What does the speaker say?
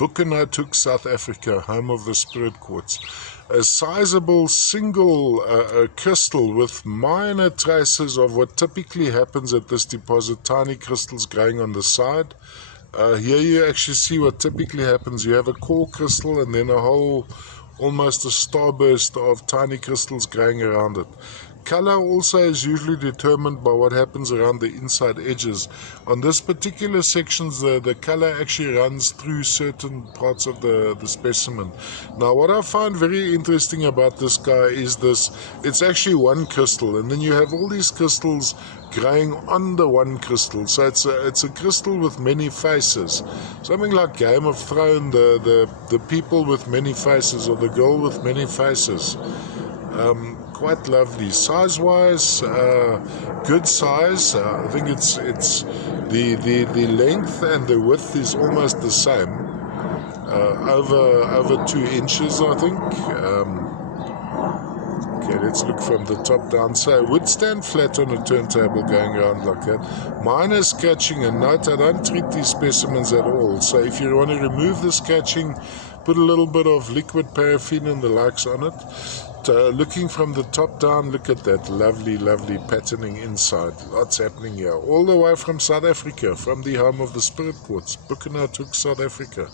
Buchananock, South Africa, home of the spirit quartz. A sizable single crystal with minor traces of what typically happens at this deposit, tiny crystals growing on the side. Here you actually see what typically happens. You have a core crystal and then a whole, almost a starburst of tiny crystals growing around it. Color also is usually determined by what happens around the inside edges. On this particular sections, the color actually runs through certain parts of the specimen. Now, what I find very interesting about this guy is this: it's actually one crystal, and then you have all these crystals growing on the one crystal. So it's a crystal with many faces. Something like Game of Thrones, the people with many faces, or the girl with many faces. Quite lovely. Size-wise, good size. I think it's the length and the width is almost the same. Over 2 inches, I think. Okay, let's look from the top down. So it would stand flat on a turntable going around like that. Minor scratching, and note, I don't treat these specimens at all. So if you want to remove the scratching, put a little bit of liquid paraffin and the likes on it. Looking from the top down, look at that lovely patterning inside. Lots happening here. All the way from South Africa, from the home of the spirit quartz, Buchananock, South Africa.